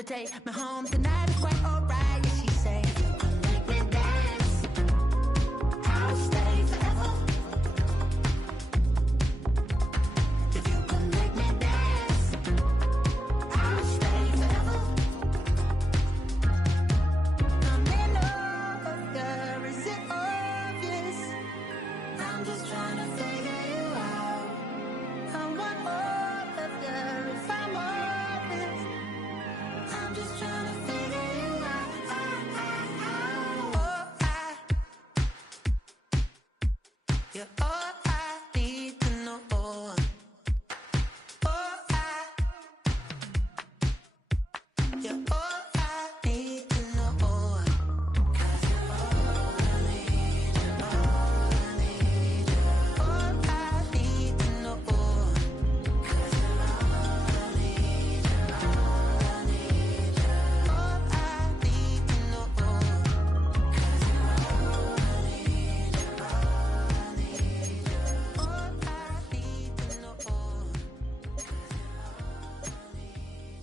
to take me home tonight is quite alright. Yeah, she say, you can make me dance, I'll stay forever. If you can make me dance, I'll stay forever. I'm in love, girl, is it obvious? I'm just trying to figure you out. I want all of you if I'm honest. I'm just trying to figure you out. You're all I need to know. You're all I need to know. 'Cause you're all I need, you're all I need, you're all I need to know. 'Cause you're all I need, you're all I need, you're all I need to know. 'Cause you're all I need, you're all I need, you're all I need to know. 'Cause you're all I need,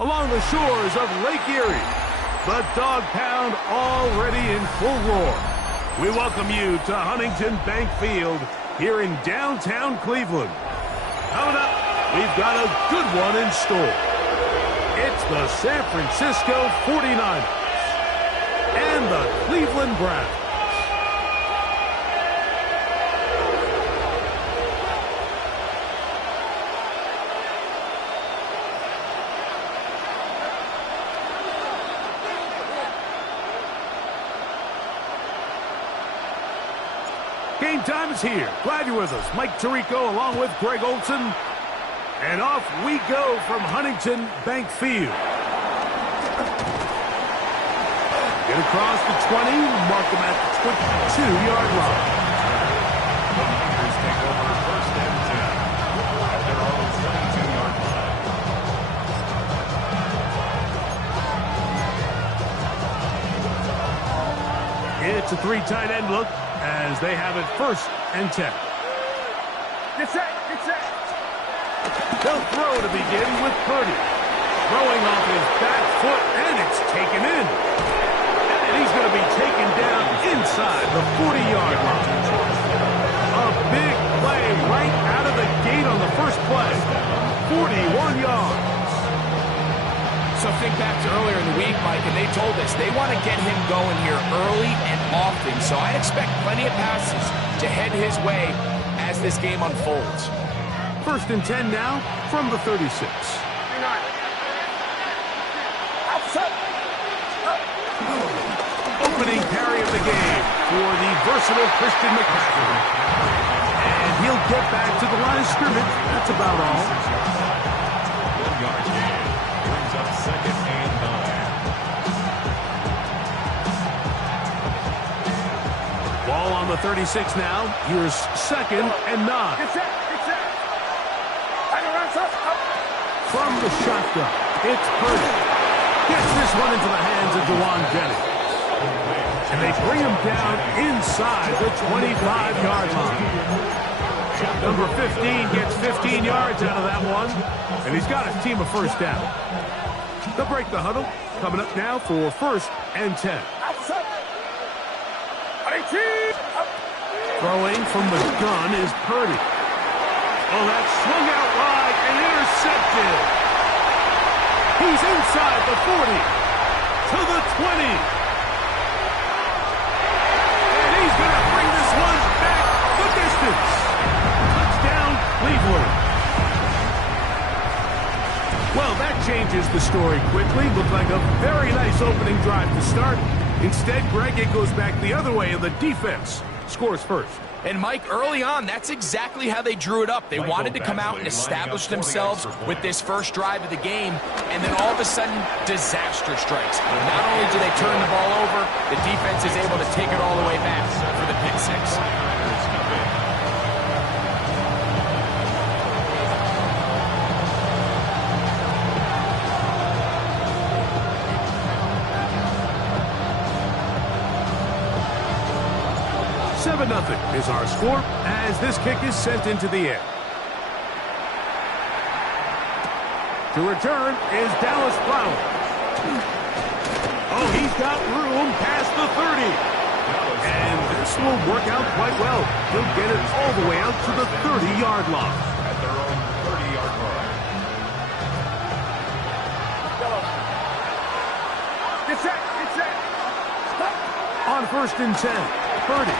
Along the shores of Lake Erie, the Dog Pound already in full roar. We welcome you to Huntington Bank Field here in downtown Cleveland. Coming up, we've got a good one in store. It's the San Francisco 49ers and the Cleveland Browns. Game time is here. Glad you're with us. Mike Tirico along with Greg Olson. And off we go from Huntington Bank Field. Get across the 20, mark them at the 22-yard line. The Niners take over first and 10 at their own 22-yard line. It's a three tight end look as they have it first and 10. Get set, get set. They'll throw to begin with Purdy. Throwing off his back foot, and it's taken in. And he's going to be taken down inside the 40-yard line. A big play right out of the gate on the first play. 41 yards. So think back to earlier in the week, Mike, and they told us they want to get him going here early and often. So I expect plenty of passes to head his way as this game unfolds. First and 10 now from the 36. Opening carry of the game for the versatile Christian McCaffrey. And he'll get back to the line of scrimmage. That's about all. 1 yard gain brings up second and 9. Ball on the 36 now. Here's second and 9. Get set, get set. From the shotgun, it's Purdy. Gets this one into the hands of Jawan Jennings. And they bring him down inside the 25-yard line. Number 15 gets 15 yards out of that one. And he's got his team a first down. They'll break the huddle. Coming up now for first and 10. Throwing from the gun is Purdy. Oh, that swung out wide and intercepted. He's inside the 40 to the 20. And he's going to bring this one back the distance. Touchdown, Cleveland. Well, that changes the story quickly. Looked like a very nice opening drive to start. Instead, Greg, it goes back the other way, and the defense scores first. And Mike, early on, that's exactly how they drew it up. They wanted to come out and establish themselves with this first drive of the game, and then all of a sudden, disaster strikes. Not only do they turn the ball over, the defense is able to take it all the way back for the pick six. 7-0 is our score as this kick is sent into the air. To return is Dallas Flowers. Oh, he's got room past the 30. And this will work out quite well. He'll get it all the way out to the 30-yard line. At their own 30-yard line. Get set. Get set. On 1st and 10, Purdy.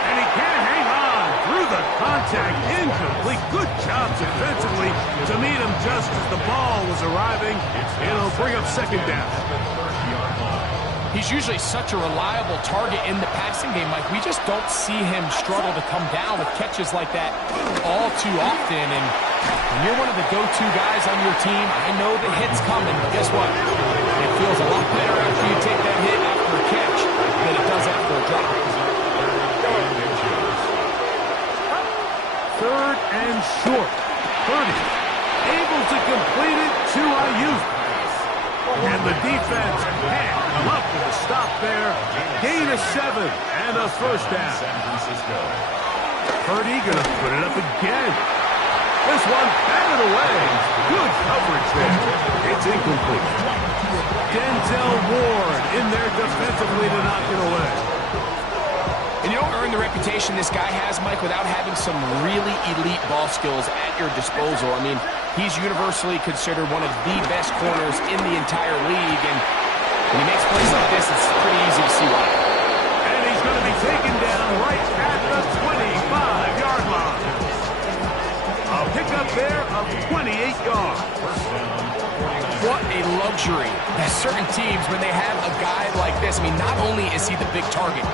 And he can't hang on through the contact. Incomplete. Good job defensively to meet him just as the ball was arriving. It'll bring up 2nd down. He's usually such a reliable target in the passing game, Mike. We just don't see him struggle to come down with catches like that all too often. And when you're one of the go-to guys on your team, I know the hit's coming, but guess what? It feels a lot better after you take that hit after a catch than it does after a drop. 3rd and short. Purdy able to complete it to Ayuk. And the defense can't come up with a stop there. Gain of 7 and a 1st down. Purdy gonna put it up again. This one batted away. Good coverage there. It's incomplete. Denzel Ward in there defensively to knock it away. And you don't earn the reputation this guy has, Mike, without having some really elite ball skills at your disposal. I mean, he's universally considered one of the best corners in the entire league, and when he makes plays like this, it's pretty easy to see why. And he's going to be taken down right at the 25-yard line. A pickup there of 28 yards. What a luxury that certain teams, when they have a guy like this, I mean, not only is he the big target,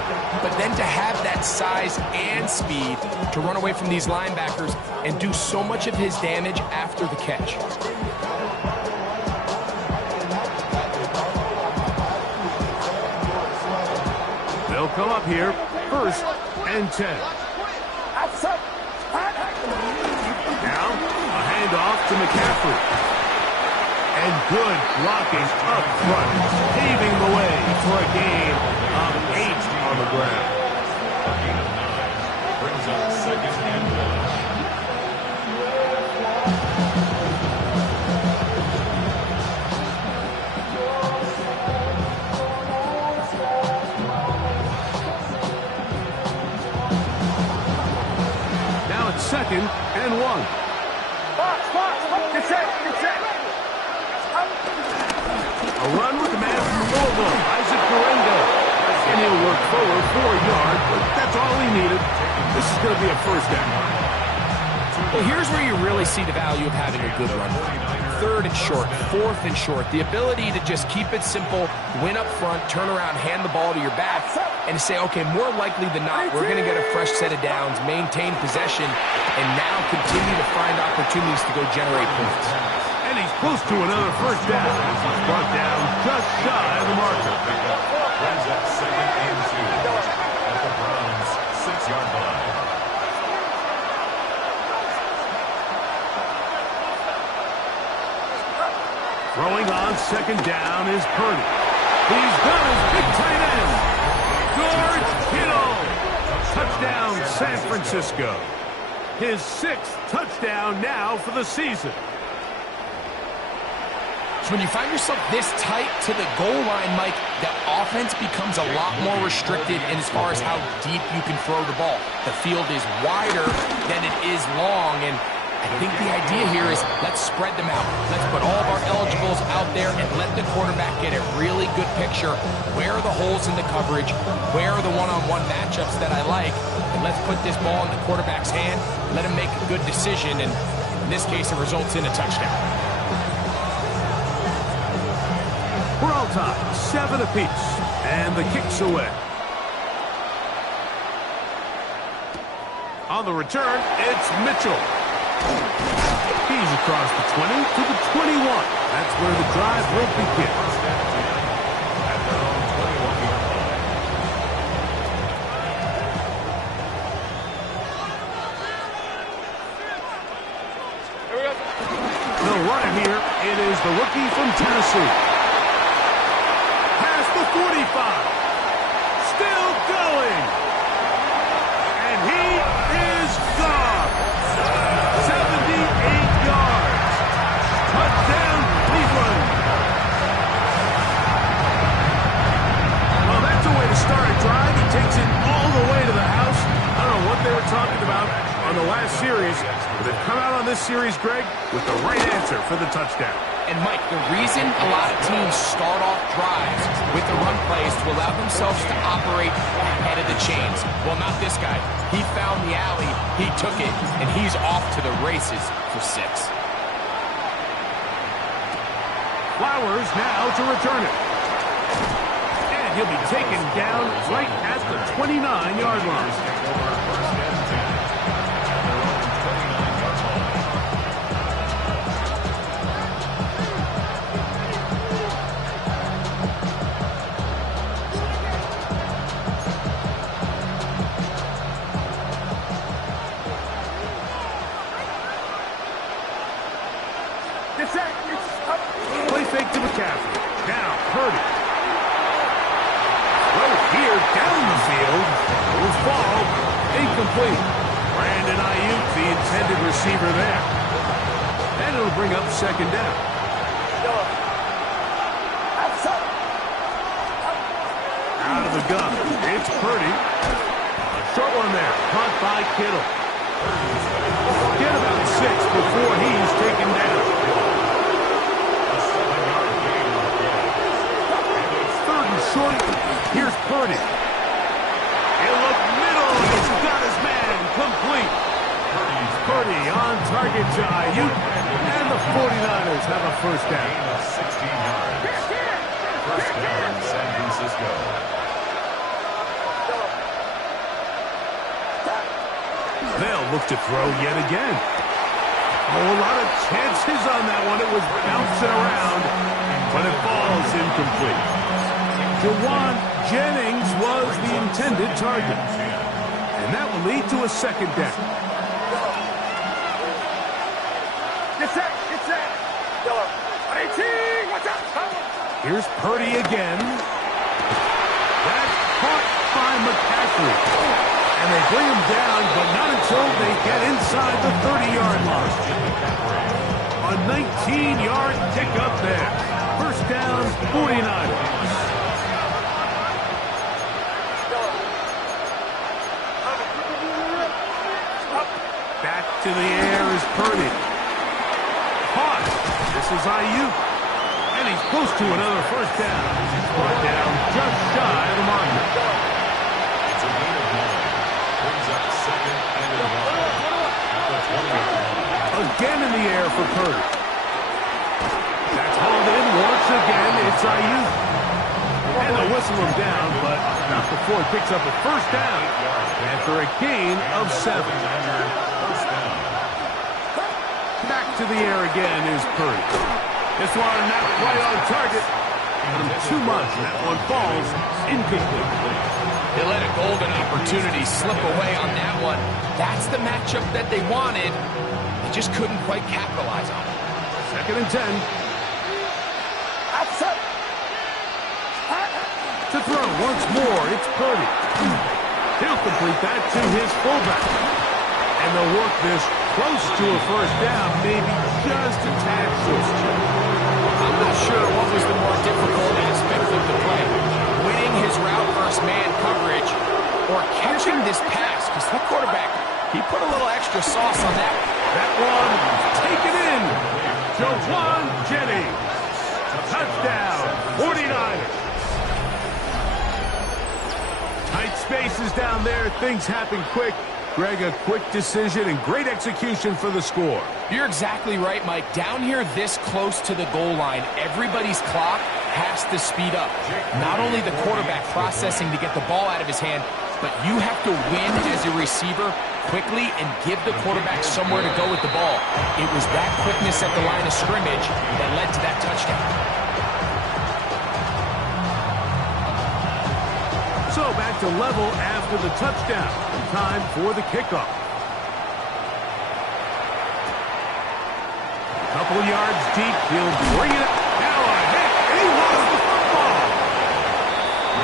but then to have that size and speed to run away from these linebackers and do so much of his damage after the catch. They'll come up here, 1st and 10. Now, a handoff to McCaffrey. And good blocking up front, paving the way for a gain of 8 on the ground. A gain of 9 brings up 2nd and 1. Now it's 2nd and 1. Box. Get set. Get set. A run with the man from Louisville, Isaac Guerrero. And he'll work forward 4 yards, but that's all he needed. This is going to be a 1st down. Well, here's where you really see the value of having a good run. 3rd and short, 4th and short. The ability to just keep it simple, win up front, turn around, hand the ball to your back, and say, okay, more likely than not, we're going to get a fresh set of downs, maintain possession, and now continue to find opportunities to go generate points. And he's close to another 1st down. He's brought down just shy of the marker. brings up 2nd and 2 at the Browns' 6-yard line. Throwing on 2nd down is Purdy. He's got his big tight end, George Kittle. Touchdown, San Francisco. His 6th touchdown now for the season. So when you find yourself this tight to the goal line, Mike, the offense becomes a lot more restricted in as far as how deep you can throw the ball. The field is wider than it is long, and I think the idea here is let's spread them out. Let's put all of our eligibles out there and let the quarterback get a really good picture. Where are the holes in the coverage? Where are the one-on-one matchups that I like? And let's put this ball in the quarterback's hand, let him make a good decision, and in this case, it results in a touchdown. We're all tied, 7 apiece, and the kick's away. On the return, it's Mitchell. He's across the 20 to the 21. That's where the drive will begin. At their own 21-yard line. They'll run it here. It is the rookie from Tennessee. Past the 45. Still going. And he is gone. 78 yards. Touchdown, Cleveland. Well, that's a way to start a drive. He takes it all the way to the house. I don't know what they were talking about on the last series, but they've come out on this series, Greg, with the right answer for the touchdown. And, Mike, the reason a lot of teams start off drives with the run plays to allow themselves to operate ahead of the chains. Well, not this guy. He found the alley, he took it, and he's off to the races for 6. Flowers now to return it. And he'll be taken down right at the 29-yard line. First and 10. At their own 29-yard line. Play fake to McCaffrey. Now, Purdy. Right here, down the field. Will fall. Incomplete. Brandon Ayuk, the intended receiver there. And it'll bring up second down. Out of the gun. It's Purdy. A short one there. Caught by Kittle. Get about 6 before he's taken down. Third and short. Here's Purdy. He'll look middle. He's got his man complete. Purdy on target to Ayuk. And the 49ers have a first down. Gain of 16 yards. First down, San Francisco. They'll look to throw yet again. Oh, a lot of chances on that one. It was bouncing around, but it falls incomplete. Jawan Jennings was the intended target. And that will lead to a second down. Get set. Here's Purdy again. That's caught by McCaffrey. And they bring him down, but not until they get inside the 30-yard line. A 19-yard pickup there. First down, 49ers. Back to the air is Purdy. Caught. This is Ayuk. And he's close to another first down. Brought down just shy of the marker. It's a gain of 9. Brings up second and 1. At the 20-yard line. Again in the air for Purdy. That's hauled in once again. It's Ayuk. And they'll whistle him down, but not before he picks up a first down after a gain of 7. First down. Back to the air again is Purdy. This one not quite on target. Too much. That one falls incomplete. They let a golden opportunity slip away on that one. That's the matchup that they wanted. They just couldn't quite capitalize on it. Second and 10. To throw once more, it's Purdy. He'll complete that to his fullback. And they'll work this close to a first down, maybe just a tad short. I'm not sure what was the more difficult aspect of the play. Winning his route versus man coverage or catching this pass, because that quarterback, he put a little extra sauce on that. That one taken in. Jawan Jennings. Touchdown, 49ers. Tight spaces down there. Things happen quick. Greg, a quick decision and great execution for the score. You're exactly right, Mike. Down here this close to the goal line, everybody's clock has to speed up. Not only the quarterback processing to get the ball out of his hand, but you have to win as a receiver quickly and give the quarterback somewhere to go with the ball. It was that quickness at the line of scrimmage that led to that touchdown. So back to level after the touchdown. Time for the kickoff. Couple yards deep, he'll bring it up. Now a hit, and he lost the football.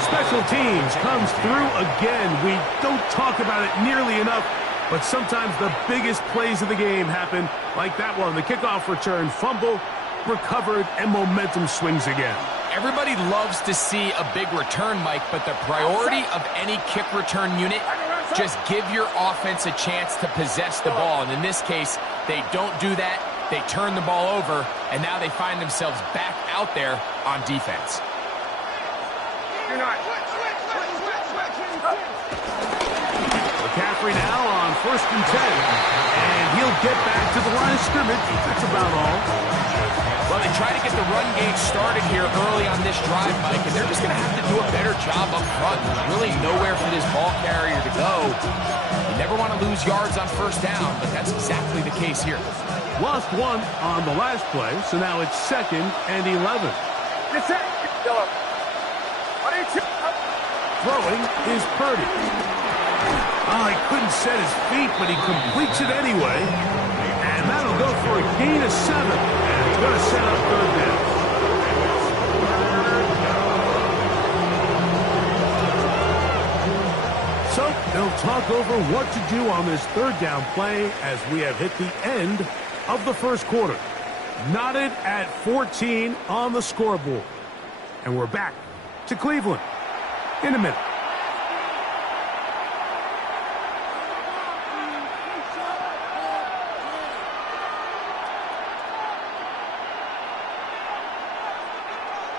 Special teams comes through again. We don't talk about it nearly enough, but sometimes the biggest plays of the game happen like that one. The kickoff return, fumble, recovered, and momentum swings again. Everybody loves to see a big return, Mike, but the priority of any kick return unit, just give your offense a chance to possess the ball. And in this case, they don't do that. They turn the ball over, and now they find themselves back out there on defense. You're not. McCaffrey now on 1st and 10, and he'll get back to the line of scrimmage. That's about all. Well, they try to get the run game started here early on this drive, Mike, and they're just going to have to do a better job up front. There's really nowhere for this ball carrier to go. You never want to lose yards on 1st down, but that's exactly the case here. Lost one on the last play, so now it's 2nd and 11. Get set. Yellow. Throwing is Purdy. Oh, he couldn't set his feet, but he completes it anyway. And that'll go for a gain of 7. And it's going to set up 3rd down. So they'll talk over what to do on this 3rd down play as we have hit the end of the 1st quarter. Knotted at 14 on the scoreboard. And we're back to Cleveland in a minute.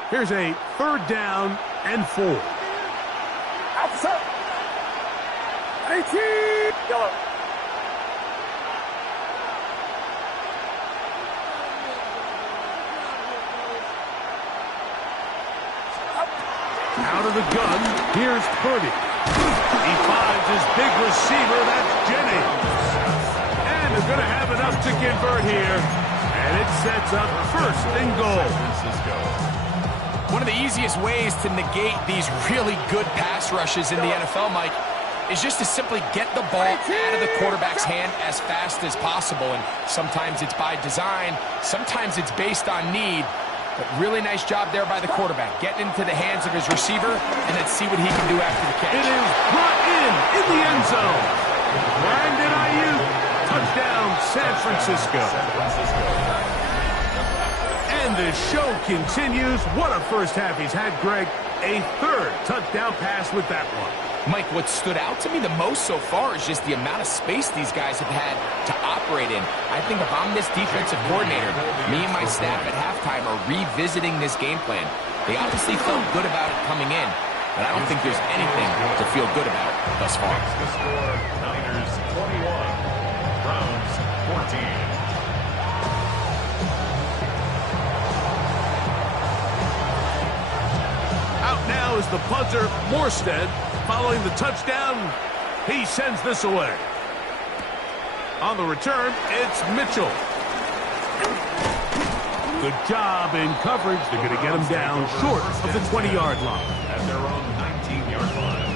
Here's a 3rd down and 4. Outside. 18. Yellow. Out of the gun, here's Purdy. He finds his big receiver, that's Jennings. And they're going to have enough to convert here. And it sets up 1st and goal. One of the easiest ways to negate these really good pass rushes in the NFL, Mike, is just to simply get the ball out of the quarterback's hand as fast as possible. And sometimes it's by design, sometimes it's based on need. But really nice job there by the quarterback, getting into the hands of his receiver, and then see what he can do after the catch. It is brought in the end zone. Brandon Ayuk, touchdown, San Francisco. And the show continues. What a 1st half he's had, Greg. A 3rd touchdown pass with that one. Mike, what stood out to me the most so far is just the amount of space these guys have had to operate in. I think if I'm this defensive coordinator, me and my staff at halftime are revisiting this game plan. They obviously felt good about it coming in, but I don't think there's anything to feel good about thus far. The score, Niners 21, Browns 14. Out now is the punter, Morstead. Following the touchdown, he sends this away. On the return, it's Mitchell. Good job in coverage. They're going to get him down short of the 20-yard line. At their own 19-yard line.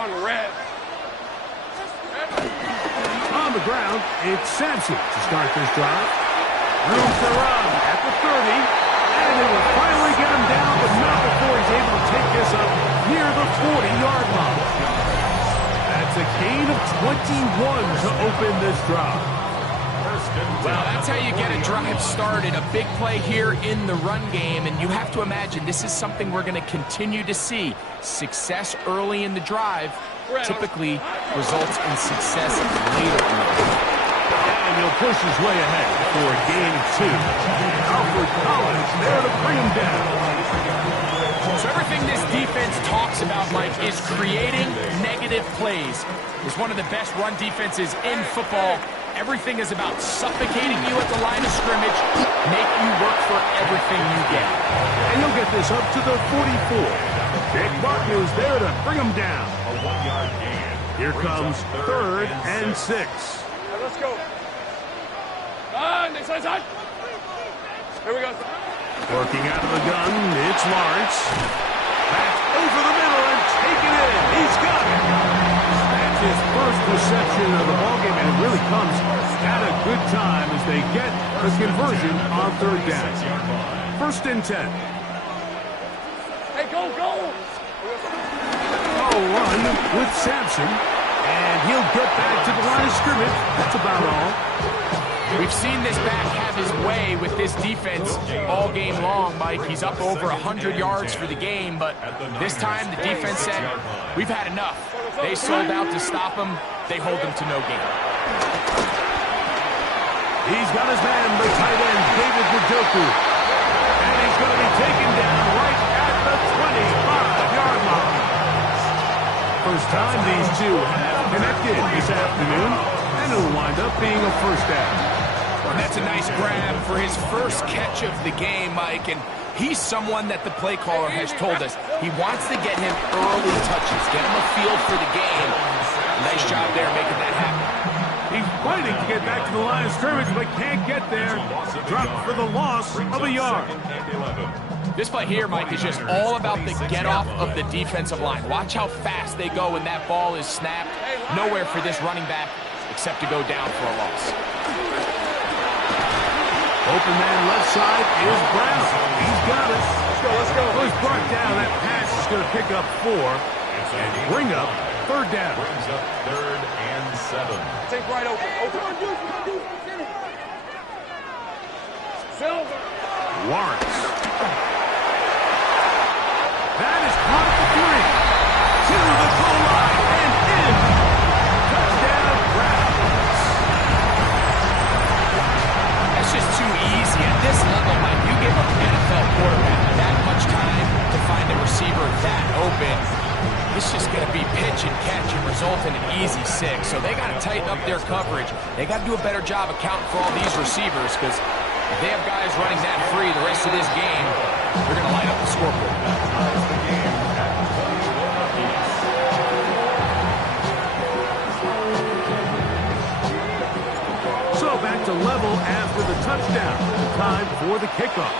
On red. On the ground, it's Sampson to start this drive. Room to run at the 30. And they will finally get him down, but not before he's able to take this up near the 40-yard line. That's a gain of 21 to open this drive. Well, that's how you get a drive started. A big play here in the run game, and you have to imagine this is something we're going to continue to see. Success early in the drive typically results in success later in the drive. And he'll push his way ahead for a gain of 2. Alfred Collins there to bring him down. So everything this defense talks about, Mike, is creating negative plays. It's one of the best run defenses in football. Everything is about suffocating you at the line of scrimmage, make you work for everything you get. And he'll get this up to the 44. Big Martin is there to bring him down. A 1-yard gain. Here comes third and 6. Let's go. Next side. Here we go. Working out of the gun, it's Lawrence. Back over the middle and taken in. He's got it. That's his first reception of the ballgame, and it really comes at a good time as they get the conversion on third down. First and 10. Hey, go. Run with Sampson, and he'll get back to the line of scrimmage. That's about all. We've seen this back have his way with this defense all game long, Mike. He's up over 100 yards for the game, but this time the defense said, we've had enough. They sold out to stop him. They hold him to no gain. He's got his man, the tight end, David Njoku. And he's going to be taken down right at the 25-yard line. First time these two have connected this afternoon, and it'll wind up being a first down. And that's a nice grab for his first catch of the game, Mike. And he's someone that the play caller has told us he wants to get him early touches, get him a feel for the game. Nice job there making that happen. He's fighting to get back to the line of scrimmage, but can't get there. Dropped for the loss of a yard. This play here, Mike, is just all about the get-off of the defensive line. Watch how fast they go when that ball is snapped. Nowhere for this running back except to go down for a loss. Open man left side is Brown. He's got it. Let's go. He's brought down. That pass is going to pick up 4 and bring up third down. Brings up third and 7. Take right open. Silver. Lawrence. That is caught at the 3. To the goal line and in. Touchdown, Browns. That's just too easy. At this level, Mike, you give an NFL quarterback that much time to find a receiver that open. It's just going to be pitch and catch and result in an easy 6. So they got to tighten up their coverage. They got to do a better job accounting for all these receivers, because if they have guys running that free the rest of this game, they're going to light up the scoreboard. So back to level after the touchdown. Time for the kickoff.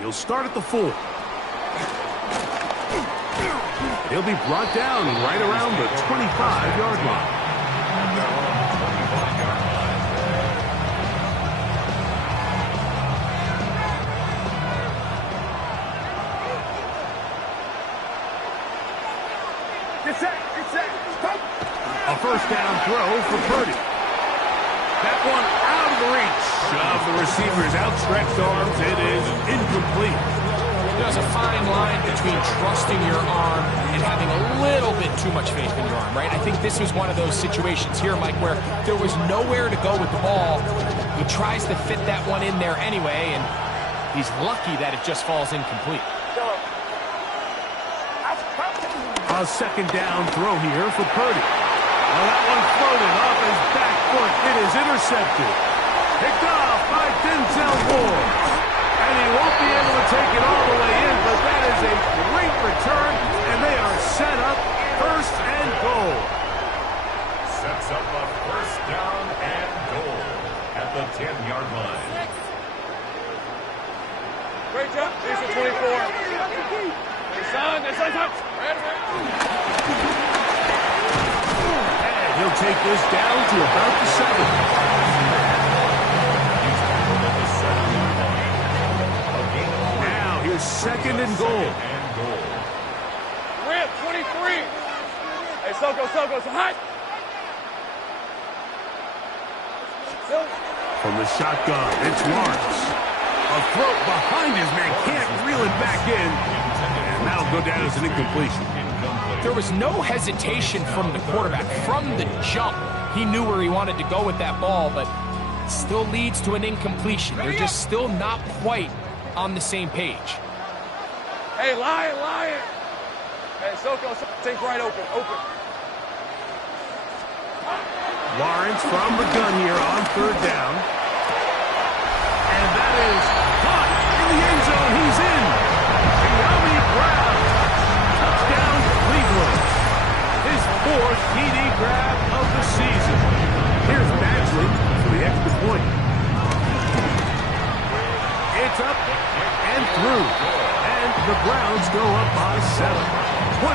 He'll start at the 4. He'll be brought down right around the 25-yard line. A first down throw for Purdy. That one out of the reach of the receiver's outstretched arms. It is incomplete. There's a fine line between trusting your arm and having a little bit too much faith in your arm, right? I think this was one of those situations here, Mike, where there was nowhere to go with the ball. He tries to fit that one in there anyway, and he's lucky that it just falls incomplete. A second down throw here for Purdy. Well, that one floated off his back foot. It is intercepted. Picked off by Denzel Ward. And he won't be able to take it all the way in, but that is a great return, and they are set up first and goal. Sets up a first down and goal at the 10-yard line. Great job. Here's the 24. Son. And he'll take this down to about the 7. Now here's second and goal. Rip, 23. Hey, Soko, some hot. From the shotgun, it's Lawrence. A throw behind his man, can't reel it back in. And that'll go down as an incompletion. There was no hesitation from the quarterback. From the jump, he knew where he wanted to go with that ball, but it still leads to an incompletion. They're just still not quite on the same page. Hey, Lion. Hey, Soko, take right open. Lawrence from the gun here on third down. And that is caught in the end zone. He's in. Giambi Brown. Touchdown, Cleveland. His fourth TD grab of the season. Here's Badgley for the extra point. It's up and through. And the Browns go up by 7. 28-21.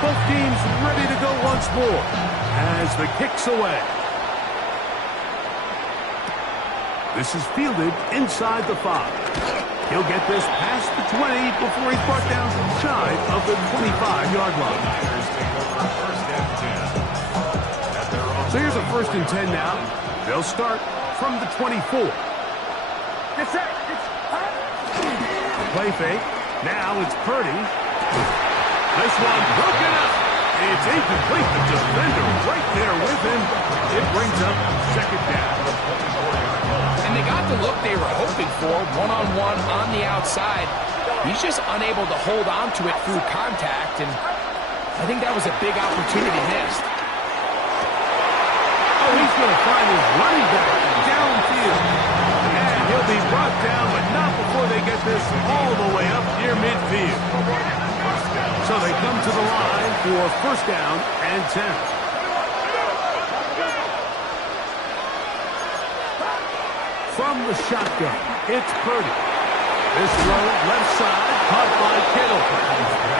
Both teams ready to go once more as the kick's away. This is fielded inside the 5. He'll get this past the 20 before he's brought down shy of the 25-yard line. So here's a 1st and 10 now. They'll start from the 24. Get set. Play fake. Now it's Purdy. This one broken up. It's incomplete. The defender right there with him. It brings up 2nd down. And they got the look they were hoping for, one-on-one on the outside. He's just unable to hold on to it through contact, and I think that was a big opportunity missed. Oh, he's going to find his running back downfield. And he'll be brought down, but not before they get this all the way up near midfield. So they come to the line for 1st down and 10. From the shotgun, it's Purdy. This throw left side, caught by Kittle.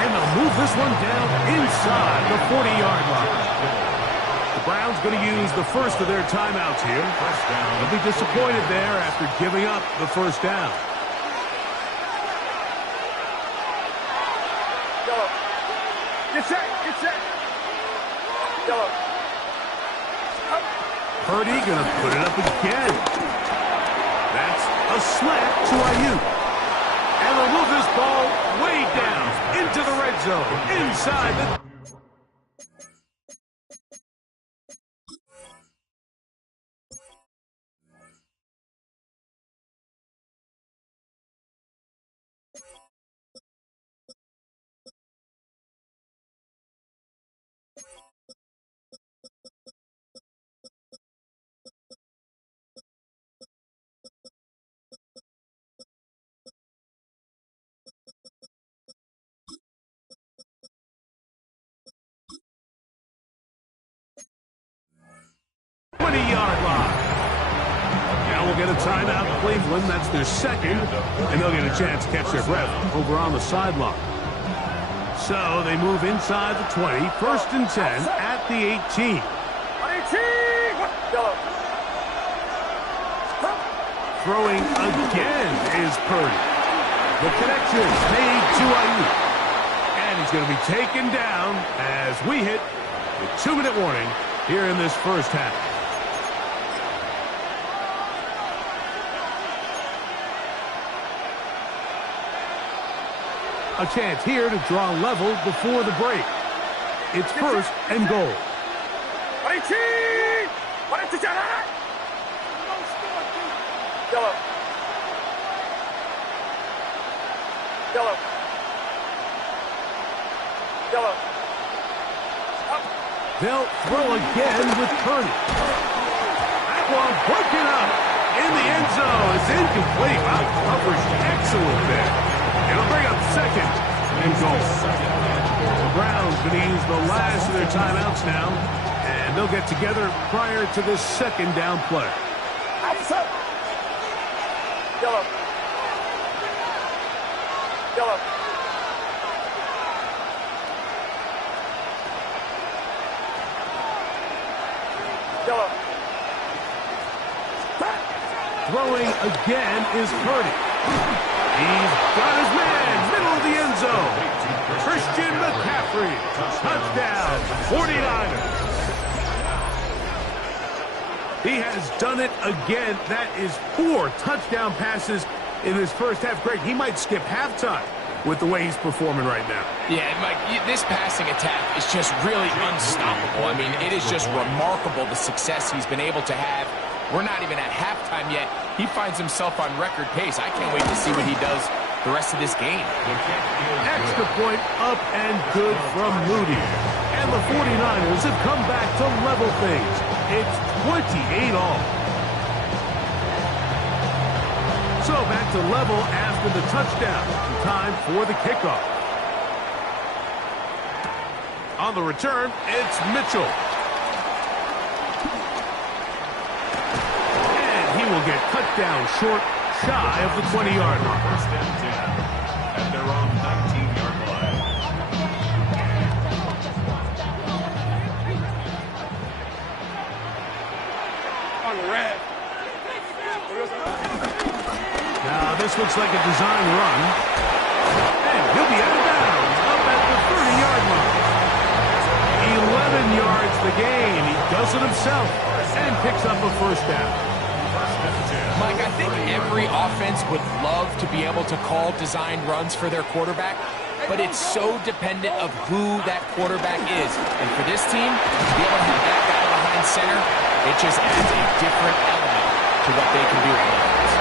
And they'll move this one down inside the 40-yard line. The Browns going to use the first of their timeouts here. They'll be disappointed there after giving up the 1st down. Get set. Yellow. Purdy going to put it up again. That's a slant to Ayuk. And they'll move this ball way down into the red zone, inside the... yard line. Now we'll get a timeout in Cleveland. That's their 2nd. And they'll get a chance to catch their breath over on the sideline. So they move inside the 20. 1st and 10 at the 18. Throwing again is Purdy. The connection made to Ayuk. And he's going to be taken down as we hit the 2-minute warning here in this 1st half. A chance here to draw level before the break. It's 1st and goal. Yellow. They'll throw again with Purdy. That one broken up in the end zone. It's incomplete. Wow, coverage excellent there. It'll bring up 2nd and goal. The Browns going to use the last of their timeouts now, and they'll get together prior to this 2nd down play. Yellow. Throwing again is Purdy. He's got his man, middle of the end zone. Christian McCaffrey, touchdown, 49ers. He has done it again. That is 4 touchdown passes in his 1st half. Greg, he might skip halftime with the way he's performing right now. Yeah, Mike, this passing attack is just really unstoppable. I mean, it is just remarkable the success he's been able to have We're not even at halftime yet. He finds himself on record pace. I can't wait to see what he does the rest of this game. Extra point up and good from Moody. And the 49ers have come back to level things. It's 28 all. So back to level after the touchdown. Time for the kickoff. On the return, it's Mitchell. And he will get cut down short, shy of the 20-yard line. First and 10 at their own 19-yard line. On the red. Now this looks like a design run. And he'll be out of bounds up at the 30-yard line. 11 yards the gain. He does it himself and picks up a first down. Mike, I think every offense would love to be able to call designed runs for their quarterback, but it's so dependent of who that quarterback is. And for this team, to be able to have that guy behind center, it just adds a different element to what they can do on offense.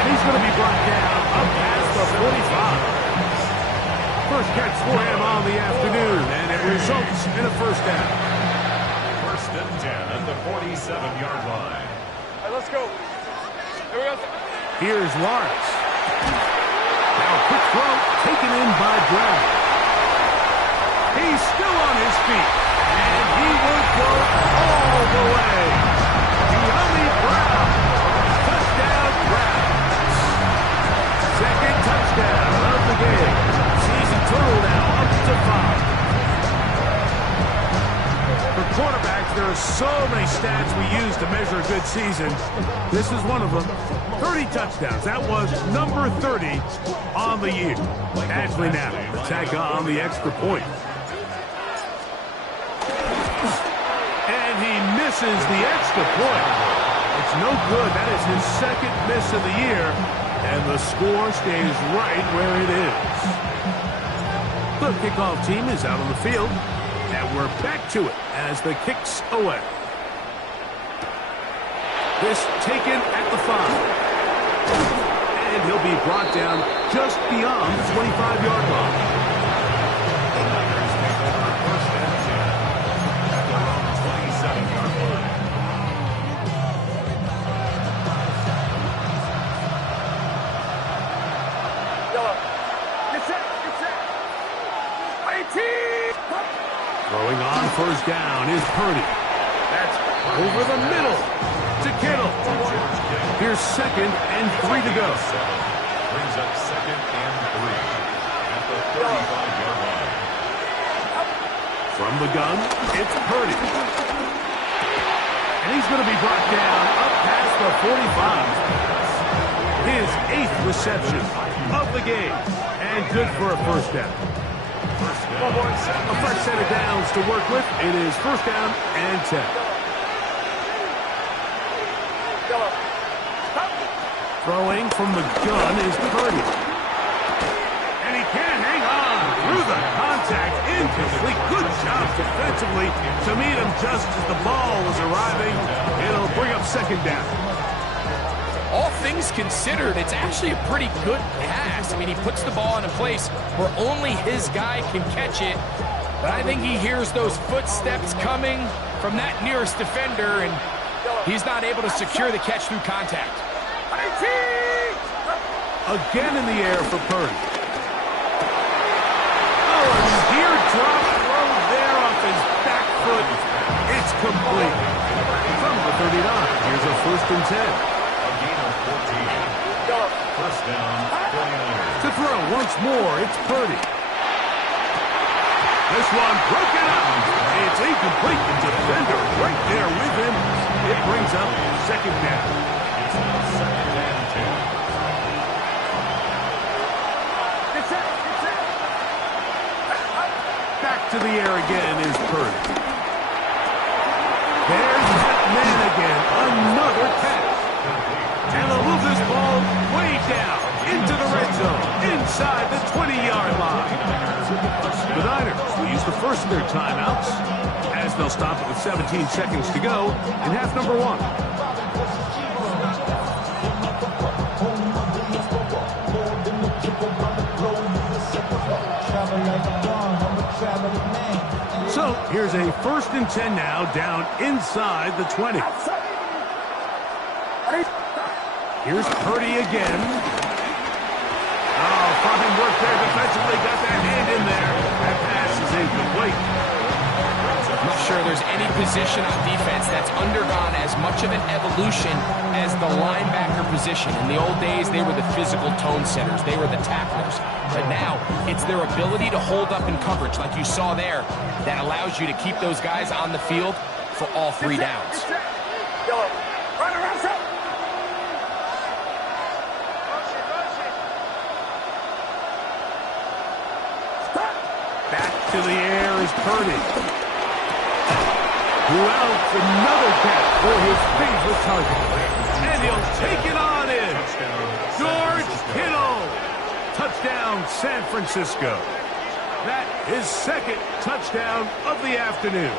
And he's going to be brought down up past the 45. First catch for him on the afternoon, and it results in a first down. First and 10 at the 47-yard line. All right, let's go. Here we go. Here's Lawrence. Now a quick throw taken in by Brown. He's still on his feet, and he will go all the way. De'Ami Brown. Touchdown, Browns. Second touchdown of the game. Season total now up to 5. For quarterbacks, there are so many stats we use to measure a good season. This is one of them. 30 touchdowns. That was number 30 on the year. Ashley now tack on the extra point. And he misses the extra point. It's no good. That is his second miss of the year. And the score stays right where it is. The kickoff team is out on the field. And we're back to it as the kick's away. This taken at the 5. And he'll be brought down just beyond the 25-yard line. The Niners take over first and 10 at their own 27-yard line. Yellow. Get set. Get set. 18. Throwing on first down is Purdy. That's over the middle to Kittle. Here's second and 3 to go. Brings up second and 3 at the 35-yard line. From the gun, it's Purdy. And he's going to be brought down up past the 45. His 8th reception of the game. And good for a first down. A fresh set of downs to work with. It is first down and 10. Throwing from the gun is Purdy. And he can't hang on through the contact. Incomplete. Good job defensively to meet him just as the ball was arriving. It'll bring up second down. All things considered, it's actually a pretty good pass. I mean, he puts the ball in a place where only his guy can catch it. But I think he hears those footsteps coming from that nearest defender, and he's not able to secure the catch through contact. Again in the air for Purdy. Oh, a teardrop throw there off his back foot. It's complete. From the 39, here's a first and 10. A gain of 14. First down, 49ers. To throw once more, it's Purdy. This one broken up. It's incomplete. The defender right there with him. It brings up second down. It's now second and 10. Back to the air again is Purdy. There's that man again. Another catch. And they'll move this ball way down into the red zone, inside the 20-yard line. The Niners will use the first of their timeouts as they'll stop it with 17 seconds to go in half number 1. So here's a 1st and 10 now, down inside the 20. Here's Purdy again. Oh, finding work there defensively, got that hand in there. That pass is incomplete. I'm not sure there's any position on defense that's undergone as much of an evolution as the linebacker position. In the old days, they were the physical tone setters. They were the tacklers. But now, it's their ability to hold up in coverage, like you saw there, that allows you to keep those guys on the field for all 3 downs. Back to the air is Purdy. Who else? Another catch for his favorite target. And he'll take it on in. George Kittle. Touchdown, San Francisco. That is 2nd touchdown of the afternoon.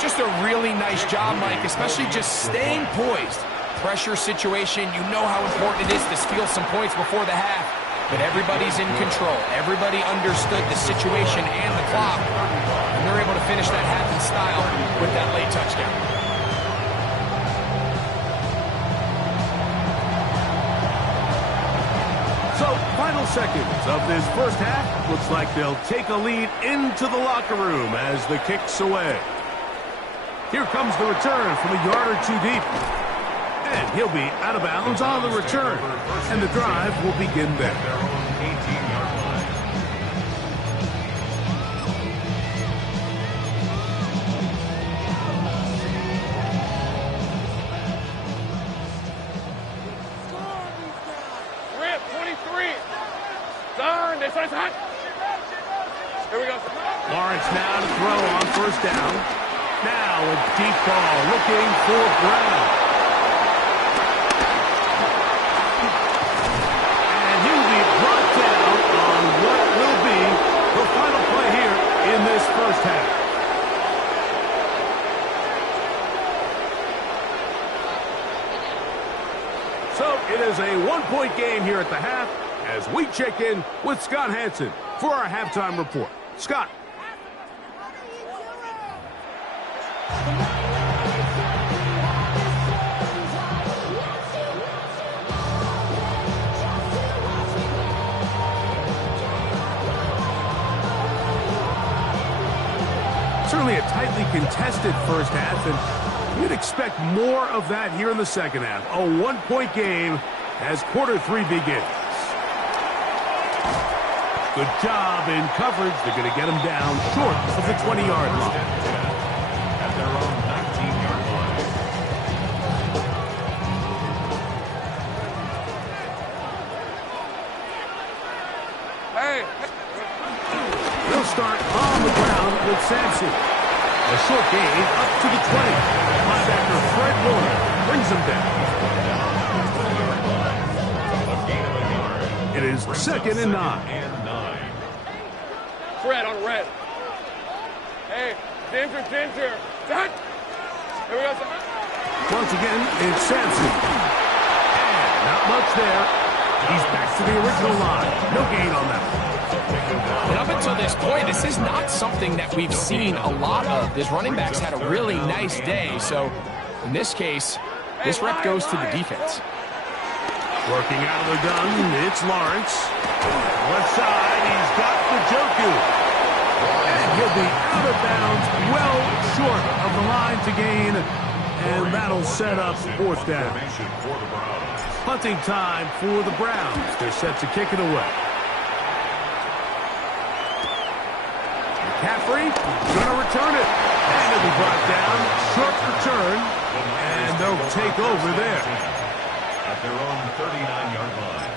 Just a really nice job, Mike, especially just staying poised. Pressure situation, you know how important it is to steal some points before the half. But everybody's in control. Everybody understood the situation and the clock. And they're able to finish that half in style with that late touchdown. So, final seconds of this first half. Looks like they'll take a lead into the locker room as the kick's away. Here comes the return from a yard or 2 deep. And he'll be out of bounds on the return. And the drive will begin there. Their own 18-yard line. Rip, 23. Turn. This one's hot. Here we go. Lawrence now to throw on 1st down. Now a deep ball looking for Brown. And he will be brought down on what will be the final play here in this first half. So it is a 1-point game here at the half as we check in with Scott Hansen for our halftime report. Scott. Certainly a tightly contested first half, and you'd expect more of that here in the second half. A 1-point game as quarter 3 begins. Good job in coverage. They're going to get him down short of the 20-yard line. At their own 19-yard line. Hey. They'll start on the ground with Sampson. A short gain up to the 20. Linebacker Fred Warner brings him down. A gain of a yard. It is 2nd and 9. And 9. Fred on red. Hey, Ginger. Done. Here we go. Once again, it's Sampson. And not much there. He's back to the original line. No gain on that. And up until this point, this is not something that we've seen a lot of. This running back's had a really nice day. So in this case, this rep goes to the defense. Working out of the gun, it's Lawrence. Left side, he's got the Joku. And he'll be out of bounds, well short of the line to gain. And that'll set up 4th down. Formation for the Browns. Punting time for the Browns. They're set to kick it away. McCaffrey going to return it. And it'll be brought down. Short return. And they'll take over there. At their own 39-yard line.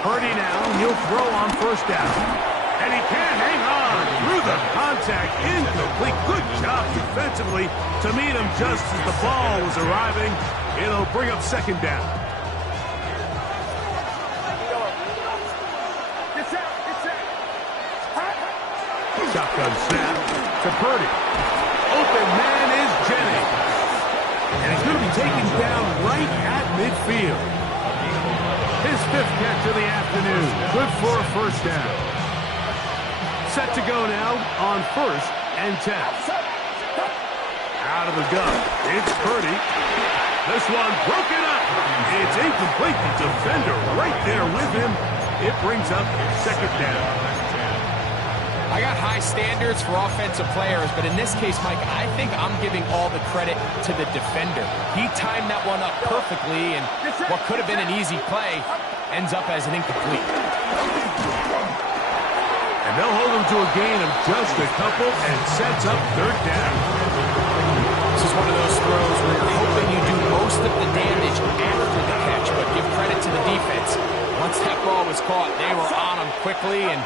Purdy now, he'll throw on 1st down. And he can't hang on through the contact. Incomplete. Good job defensively to meet him just as the ball was arriving. It'll bring up 2nd down. Shotgun snap to Purdy. Open man is Jennings. And he's going to be taken down right at midfield. His 5th catch of the afternoon. Good for a first down. Set to go now on 1st and 10. Out of the gun. It's Purdy. This one broken up. It's incomplete. The defender right there with him. It brings up 2nd down. I got high standards for offensive players, but in this case, Mike, I think I'm giving all the credit to the defender. He timed that one up perfectly, and what could have been an easy play ends up as an incomplete. And they'll hold him to a gain of just a couple and sets up 3rd down. This is one of those throws where you're hoping you do most of the damage after the catch, but give credit to the defense. Once that ball was caught, they were on him quickly, and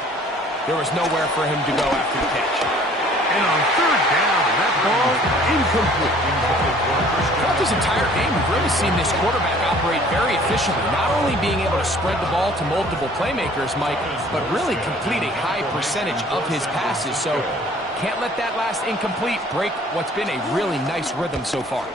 there was nowhere for him to go after the catch. And on 3rd down, that ball incomplete. Throughout this entire game, we've really seen this quarterback operate very efficiently, not only being able to spread the ball to multiple playmakers, Mike, but really complete a high percentage of his passes. So can't let that last incomplete break what's been a really nice rhythm so far.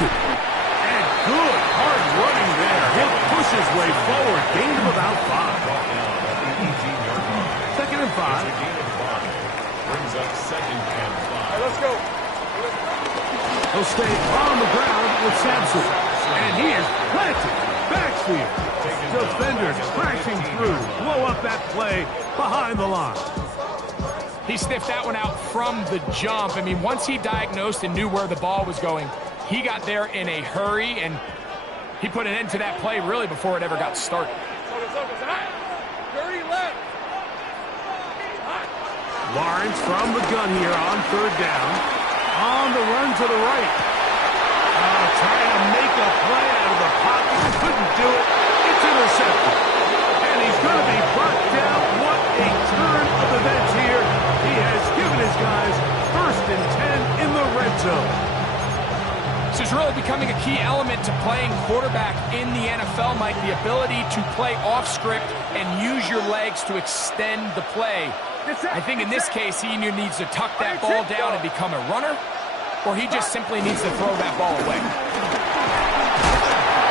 And good, hard running there. He'll push his way forward. Gain of about 5. 2nd and 5. Brings up 2nd and 5. All right, let's go. He'll stay on the ground with Sampson. And he is planted. Backfield. Defenders crashing through. Blow up that play behind the line. He sniffed that one out from the jump. I mean, once he diagnosed and knew where the ball was going, he got there in a hurry, and he put an end to that play really before it ever got started. Dirty left. Lawrence from the gun here on 3rd down. On the run to the right. Trying to make a play out of the pocket. Couldn't do it. It's intercepted. And he's going to be brought down. What a turn of events here. He has given his guys 1st and 10 in the red zone. This is really becoming a key element to playing quarterback in the NFL, Mike, the ability to play off script and use your legs to extend the play. I think in this case, he either needs to tuck that ball down and become a runner, or he just simply needs to throw that ball away.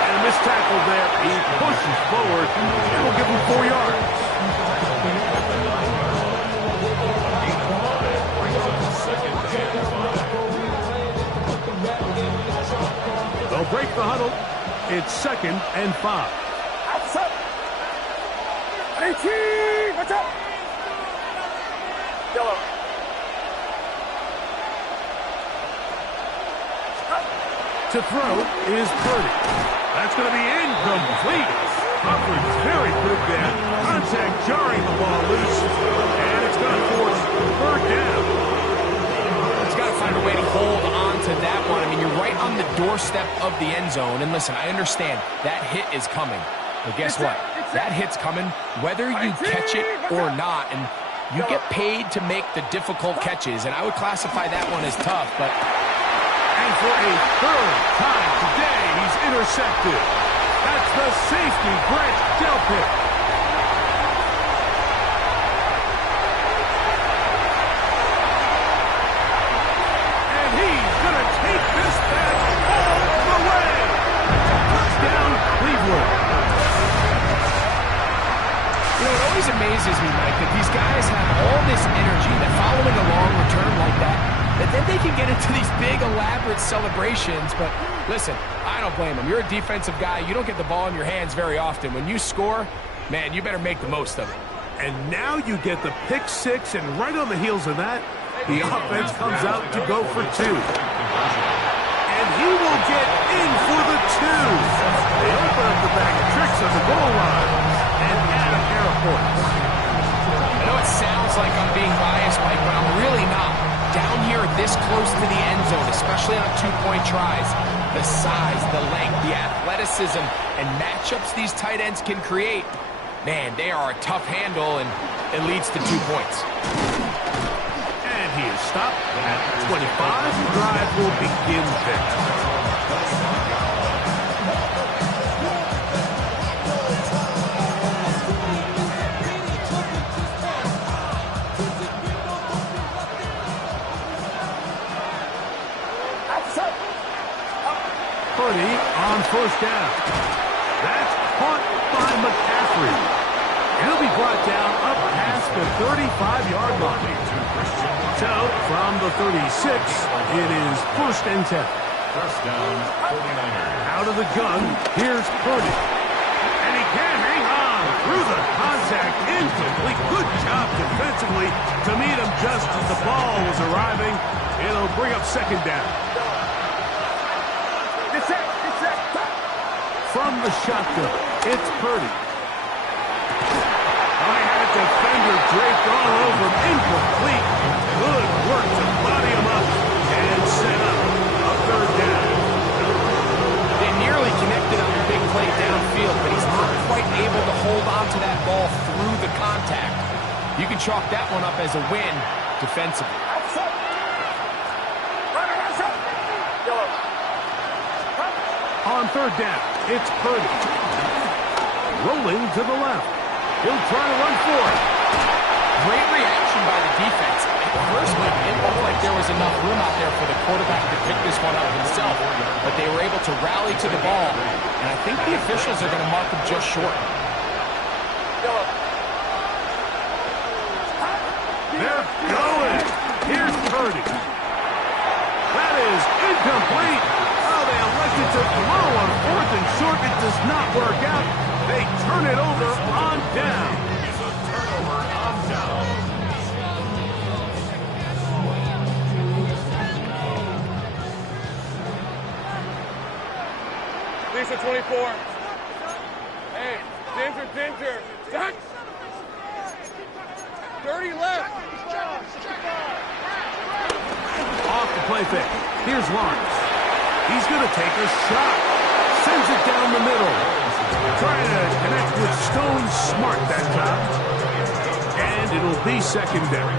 And a missed tackle there. He pushes forward. It'll give him 4 yards. They'll break the huddle. It's 2nd and 5. Outside. 18. Watch out. Yellow. To throw is Purdy. That's going to be incomplete. Coverage very good there. Contact jarring the ball loose. And it's going to force 3rd down. He's got to find a way to hold on to that one. I mean, you're right on the doorstep of the end zone. And listen, I understand that hit is coming. But guess what? That hit's coming whether you catch it or not. And you get paid to make the difficult catches. And I would classify that one as tough, but... And for a 3rd time today, he's intercepted. That's the safety, Brett Delpit. And he's going to take this back all the way. Touchdown, Cleveland. You know, it always amazes me, Mike, that these guys have all this energy that following a long return like that then they can get into these big, elaborate celebrations. But listen, I don't blame them. You're a defensive guy. You don't get the ball in your hands very often. When you score, man, you better make the most of it. And now you get the pick 6, and right on the heels of that, the offense comes out to go for 2. And he will get in for the 2. They open up the bag of tricks on the goal line and add a pair of points. I know it sounds like I'm being biased, Mike, but I'm really not. Down here at this close to the end zone, especially on two-point tries. The size, the length, the athleticism, and matchups these tight ends can create, man, they are a tough handle, and it leads to 2 points. And he is stopped at 25. The drive will begin there. Purdy on first down. That's caught by McCaffrey. He'll be brought down up past the 35-yard line. So, from the 36, it is first and 10. First down, 49ers. Out of the gun, here's Purdy. And he can't hang on through the contact. Incomplete. Good job defensively to meet him just as the ball was arriving. It'll bring up second down. From the shotgun, it's Purdy. I had a defender draped all over him. Incomplete. Good work to body him up and set up a third down. They nearly connected on the big play downfield, but he's not quite able to hold on to that ball through the contact. You can chalk that one up as a win defensively. On third down, it's Purdy. Rolling to the left. He'll try to run for it. Great reaction by the defense. At first, it looked like there was enough room out there for the quarterback to pick this one up himself, but they were able to rally to the ball, and I think the officials are going to mark him just short. They're going. Here's Purdy. That is incomplete. Oh, they elected to throw on fourth and short. It does not work out. They turn it over on down. It's a turnover on down. Lisa 24. Hey, Ginger. Duck. 30 left. Off the play fake. Here's Lawrence. He's going to take a shot. Sends it down the middle. Trying to connect with Stone Smart that time. And it'll be secondary.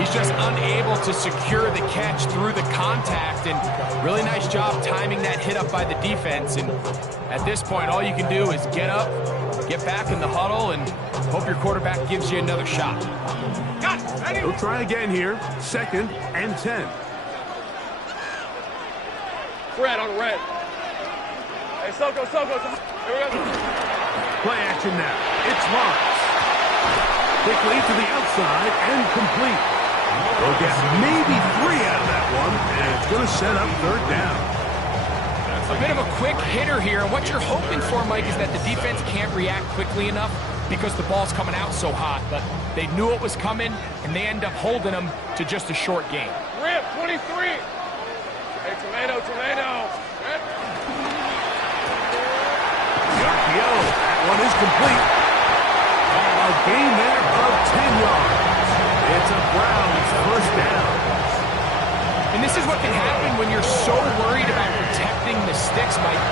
He's just unable to secure the catch through the contact, and really nice job timing that hit up by the defense. And at this point, all you can do is get up, get back in the huddle, and hope your quarterback gives you another shot. He'll try again here. Second and 10. Red on red. Hey, Soko. Here we go. Play action now. It's Lawrence. Quickly to the outside and complete. They'll get maybe 3 out of that one, and it's going to set up third down. A bit of a quick hitter here. What you're hoping for, Mike, is that the defense can't react quickly enough because the ball's coming out so hot. But they knew it was coming, and they end up holding them to just a short game. Rip, 23. Hey, tomato. Red. The RPO, that one is complete. A gain there of 10 yards. It's a Browns first down. And this is what can happen when you're so worried about protecting the sticks, Mike.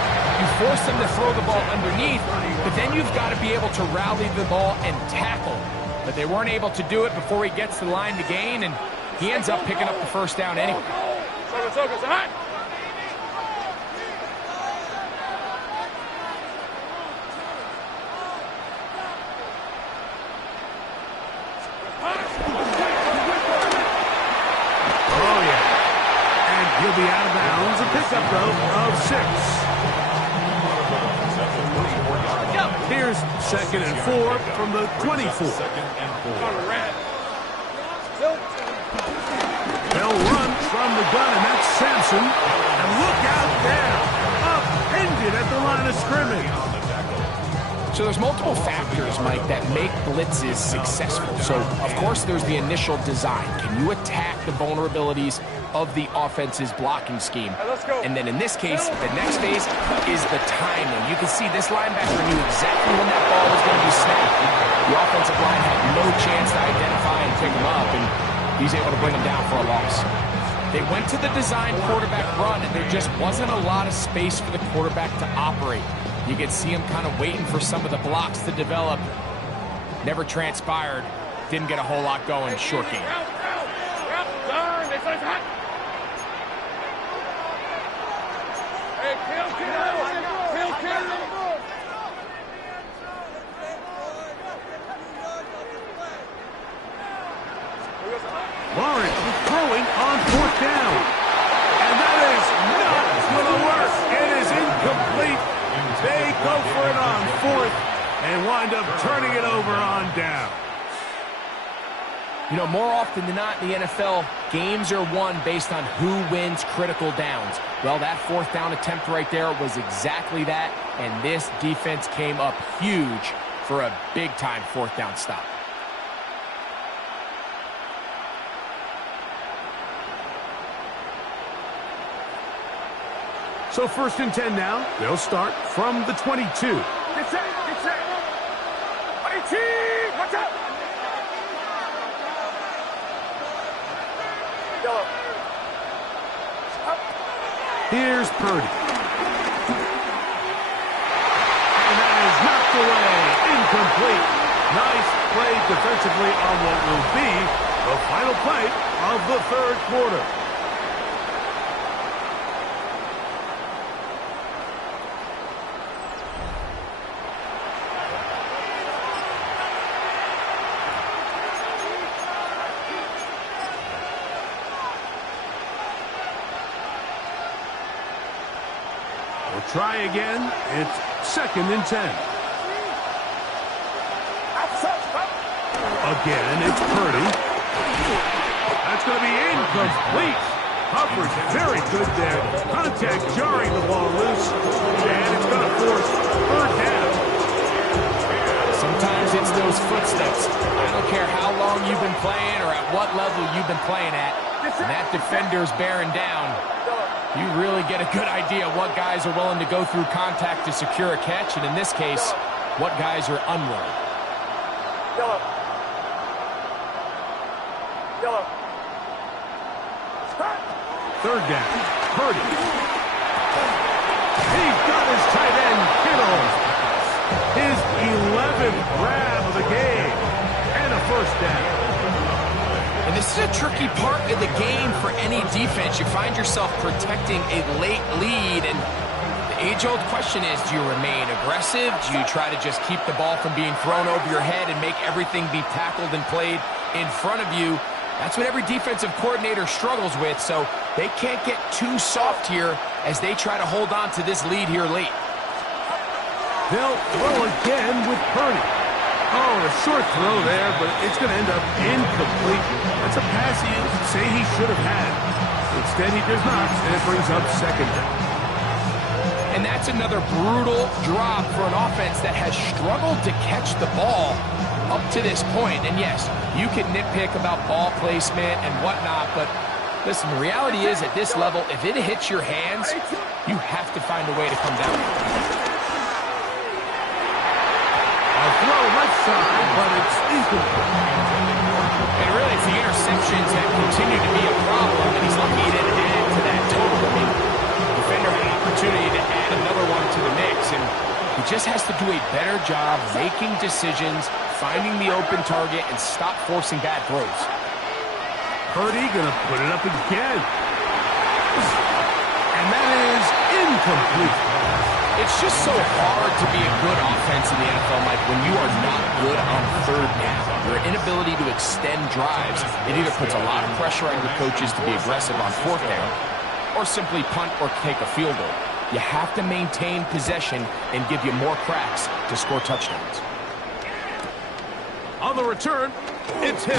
You force them to throw the ball underneath, but then you've got to be able to rally the ball and tackle. But they weren't able to do it before he gets to the line to gain, and he ends up picking up the first down anyway. Soko, hot. Oh, yeah. And he'll be out of bounds. A pickup, though, of 6. Here's second and 4 from the 24. On red. They'll run from the gun, and that's Sampson. And look out there. Upended at the line of scrimmage. So there's multiple factors, Mike, that make blitzes successful. So, of course, there's the initial design. Can you attack the vulnerabilities of the offense's blocking scheme? Let's go. And then in this case, the next phase is the timing. You can see this linebacker knew exactly when that ball was going to be snapped. The offensive line had no chance to identify and pick him up, and he's able to bring him down for a loss. They went to the design quarterback run, and there just wasn't a lot of space for the quarterback to operate. You could see him kind of waiting for some of the blocks to develop. Never transpired. Didn't get a whole lot going. Short game. Lawrence throwing on 4th down. And that is not going to work. It is incomplete. They go for it on 4th and wind up turning it over on down. You know, more often than not in the NFL, games are won based on who wins critical downs. Well, that 4th down attempt right there was exactly that, and this defense came up huge for a big-time 4th down stop. So 1st and 10 now. They'll start from the 22. Get set, get set. 22, watch out. Go. Here's Purdy. And that is knocked away. Incomplete. Nice play defensively on what will be the final play of the 3rd quarter. Try again. It's 2nd and 10. Again, it's Purdy. That's going to be incomplete. Coverage very good there. Contact jarring the ball loose. And it's going to force 3rd down. Sometimes it's those footsteps. I don't care how long you've been playing or at what level you've been playing at. When that defender's bearing down, you really get a good idea what guys are willing to go through contact to secure a catch, and in this case, what guys are unwilling. Yellow. Yellow. 3rd down. Purdy. He's got his tight end, Kittle. His 11th grab of the game. And a 1st down. And this is a tricky part of the game for any defense. You find yourself protecting a late lead, and the age-old question is, do you remain aggressive? Do you try to just keep the ball from being thrown over your head and make everything be tackled and played in front of you? That's what every defensive coordinator struggles with, so they can't get too soft here as they try to hold on to this lead here late. They'll throw again with Purdy. Oh, a short throw there, but it's going to end up incomplete. That's a pass he say he should have had. Instead, he does not, and it brings up 2nd down. And that's another brutal drop for an offense that has struggled to catch the ball up to this point. And yes, you can nitpick about ball placement and whatnot, but listen, the reality is at this level, if it hits your hands, you have to find a way to come down. A throw left side, but it's incomplete. And really, it's the interceptions that continue to be a problem, and he's lucky he didn't add to that total. I mean, the defender had an opportunity to add another one to the mix, and he just has to do a better job making decisions, finding the open target, and stop forcing bad throws. Purdy gonna put it up again. And that is incomplete. It's just so hard to be a good offense in the NFL, Mike, when you are not good on 3rd down. Your inability to extend drives, it either puts a lot of pressure on your coaches to be aggressive on 4th down, or simply punt or take a field goal. You have to maintain possession and give you more cracks to score touchdowns. On the return, it's Hill.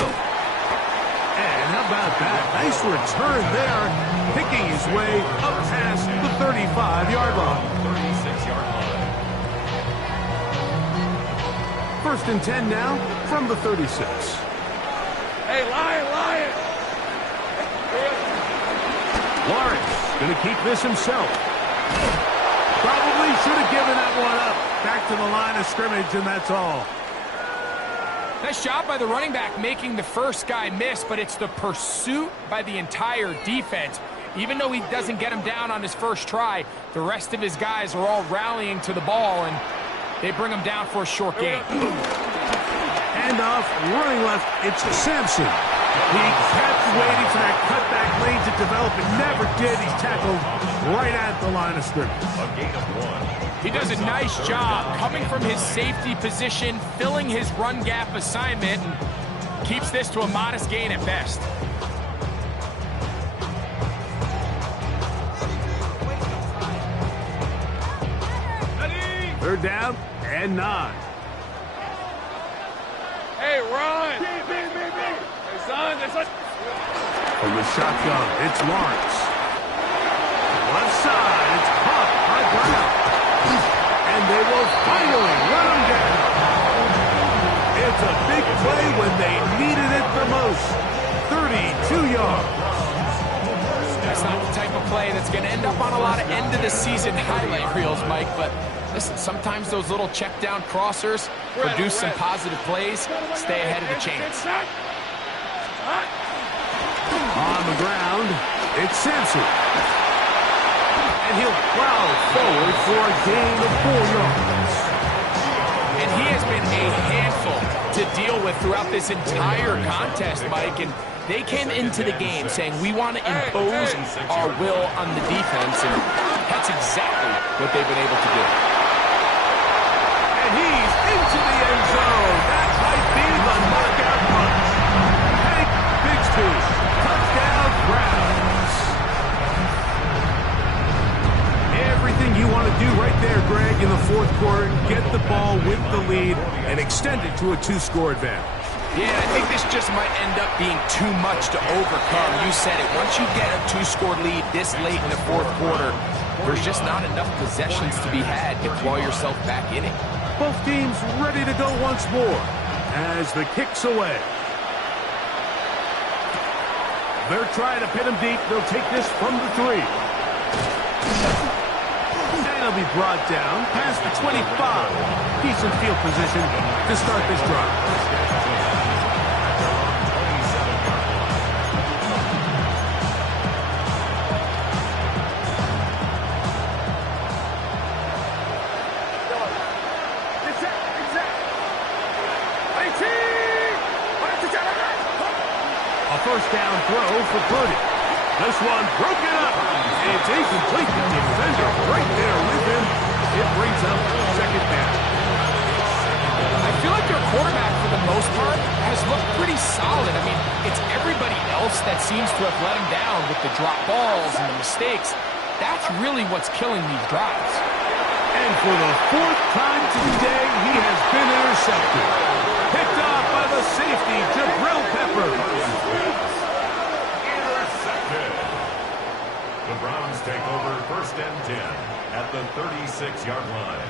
And how about that? Nice return there, picking his way up past the 35-yard line. 36-yard line. 1st and 10 now from the 36. Hey, Lion! Lawrence going to keep this himself. Probably should have given that one up. Back to the line of scrimmage, and that's all. Nice job by the running back making the first guy miss, but it's the pursuit by the entire defense. Even though he doesn't get him down on his first try, the rest of his guys are all rallying to the ball, and they bring him down for a short gain. Handoff, running left, it's Sampson. He kept waiting for that cutback lane to develop and never did. He's tackled right at the line of scrimmage. A gain of 1. He does a nice job coming from his safety position, filling his run gap assignment, and keeps this to a modest gain at best. Third down and 9. Hey, run! Hey, son, From the shotgun, it's Lawrence. Left side, it's caught by Brown. And they will finally run him down. It's a big play when they needed it the most. 32 yards. That's not the type of play that's going to end up on a lot of end-of-the-season highlight reels, Mike, but listen, sometimes those little check-down crossers produce some positive plays. Stay ahead of the chains. On the ground, it's Sampson. And he'll plow forward for a gain of 4 yards. And he has been a handful to deal with throughout this entire contest, Mike, and they came into the game saying we want to impose our will on the defense, and that's exactly what they've been able to do. And he's into the end zone. That might be the knockout punch. Hank Bigsby, touchdown Browns. Everything you want to do right there, Greg, in the fourth quarter, get the ball with the lead and extend it to a 2-score advantage. Yeah, I think this just might end up being too much to overcome. You said it. Once you get a 2-score lead this late in the fourth quarter, there's just not enough possessions to be had to claw yourself back in it. Both teams ready to go once more as the kick's away. They're trying to pin him deep. They'll take this from the 3. And he'll be brought down past the 25. Decent field position to start this drive. First down throw for Purdy. This one broken up. It's incomplete. The defender right there with him. It brings up second down. I feel like their quarterback, for the most part, has looked pretty solid. I mean, it's everybody else that seems to have let him down with the drop balls and the mistakes. That's really what's killing these drives. And for the 4th time today, he has been intercepted. Picked off by the safety, Jabril Peppers. Intercepted. The Browns take over 1st and 10 at the 36-yard line.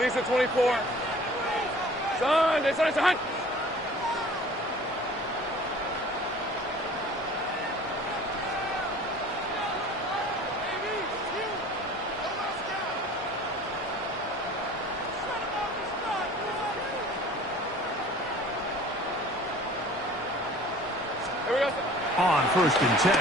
Lisa 24. Son. On 1st and 10,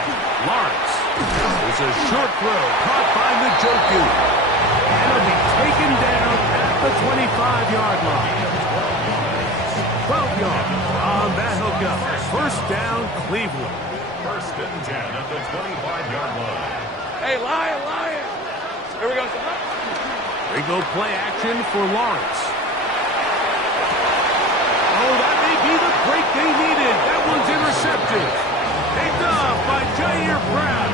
Lawrence. There's a short throw caught by Njoku. And he'll be taken down at the 25-yard line. 12 yards on that hookup. 1st down, Cleveland. 1st and 10 at the 25-yard line. Hey, Lion. Here we go, son. They go play action for Lawrence. Oh, that may be the break they needed. That one's intercepted. Picked off by Jair Brown.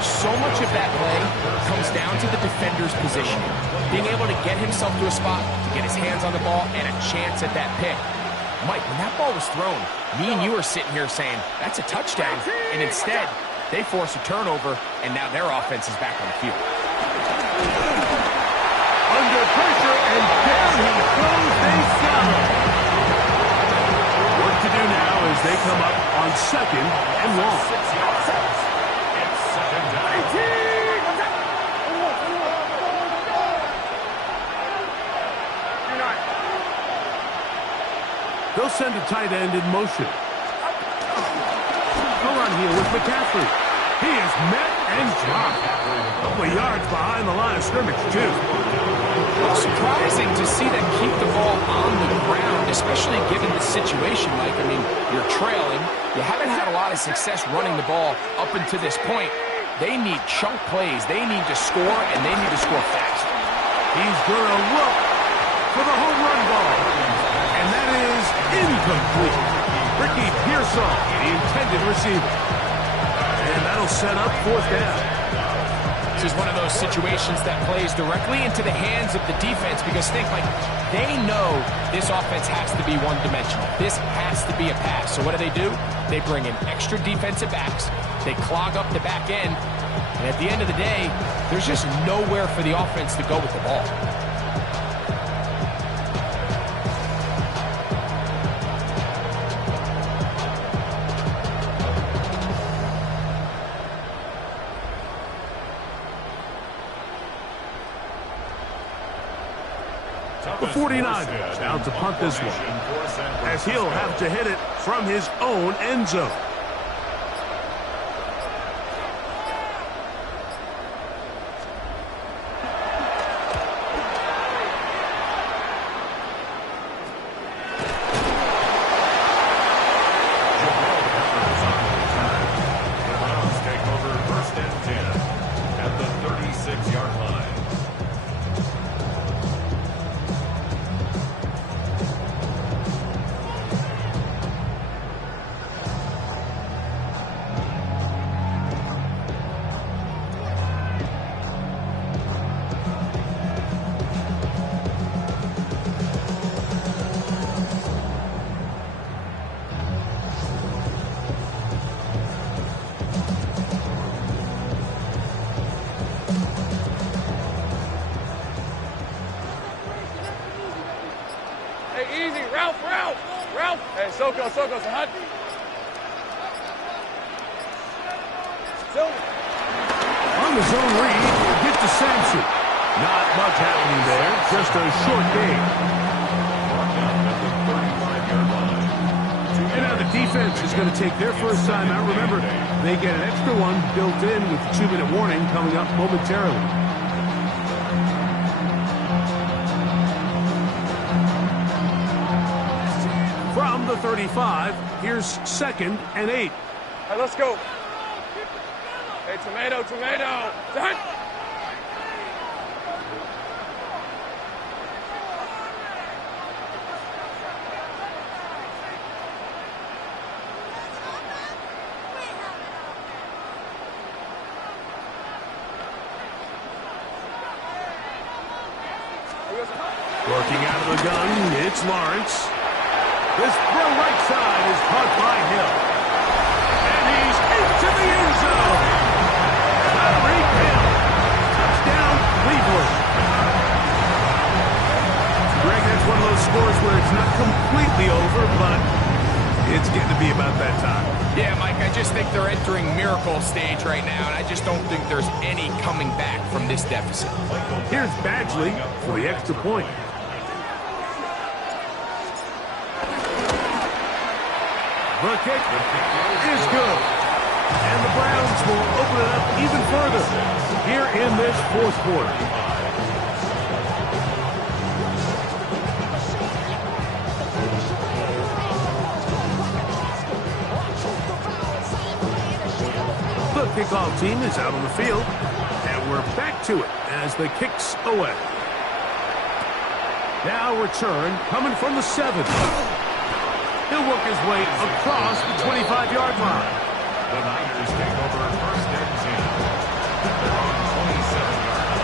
So much of that play comes down to the defender's positioning. Being able to get himself to a spot, to get his hands on the ball, and a chance at that pick. Mike, when that ball was thrown, me and you are sitting here saying, that's a touchdown. And instead, they force a turnover, and now their offense is back on the field. Under pressure, and down he goes. They stop him. What to do now as they come up on 2nd and long. 6 yards. It's 2nd down. They'll send a tight end in motion. They'll run here with McCaffrey. He is met and dropped. A couple of yards behind the line of scrimmage, too. Surprising to see them keep the ball on the ground, especially given the situation, Mike. I mean, you're trailing. You haven't had a lot of success running the ball up until this point. They need chunk plays. They need to score, and they need to score fast. He's going to look for the home run ball. And that is incomplete. Ricky Pearsall, the intended receiver. And that'll set up fourth down. This is one of those situations that plays directly into the hands of the defense because think, like, they know this offense has to be one-dimensional. This has to be a pass. So what do? They bring in extra defensive backs. They clog up the back end. And at the end of the day, there's just nowhere for the offense to go with the ball. The 49ers out to punt this one, as he'll have to hit it from his own end zone. Hey, easy. Ralph. Hey, Soko, Sahad. Silver. On the zone read, get to Sampson. Not much happening there, just a short gain. And now the defense is going to take their first time out. Remember, they get an extra one built in with the 2-minute warning coming up momentarily. From the 35, here's 2nd and 8. Hey, let's go. Hey, tomato. Done. Working out of the gun, it's Lawrence. This throw right side is caught by Hill. And he's into the end zone. Tyreek Hill. Touchdown, Cleveland. Greg, that's one of those scores where it's not completely over, but it's getting to be about that time. Yeah, Mike, I just think they're entering miracle stage right now, and I just don't think there's any coming back from this deficit. Here's Badgley for the extra point. The kick is good. And the Browns will open it up even further here in this fourth quarter. The kickoff team is out on the field, and we're back to it as the kick's away. Now return coming from the 7. He'll work his way across the 25-yard line. The Niners take over 1st and 10. They're on 27-yard line.